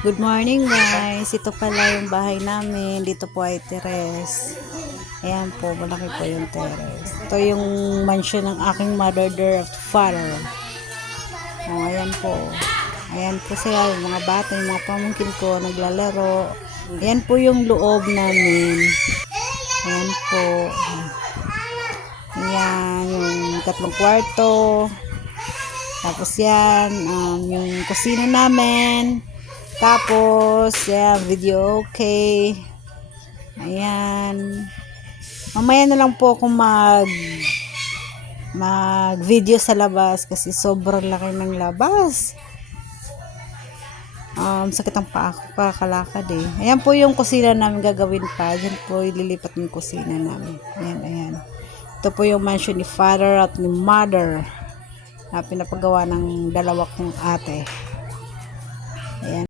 Good morning guys, ito pala yung bahay namin, dito po ay terrace. Ayan po, malaki po yung terrace. Ito yung mansion ng aking mother at father. O, ayan po. Ayan po sila, yung mga bata, yung mga pamangkin ko, naglalaro. Ayan po yung loob namin. Ayan po. Ayan, yung tatlong kwarto. Tapos yan, yung kusina namin. Tapos, yeah, video okay. Ayan. Mamaya na lang po ako mag-video sa labas kasi sobrang laki ng labas. Sakit ang paa ko, kakalakad eh. Ayan po yung kusina namin gagawin pa. Diyan po ililipat yung kusina namin. Ayan, ayan. Ito po yung mansion ni father at ni mother na pinapagawa ng dalawa kong ate. Ayan.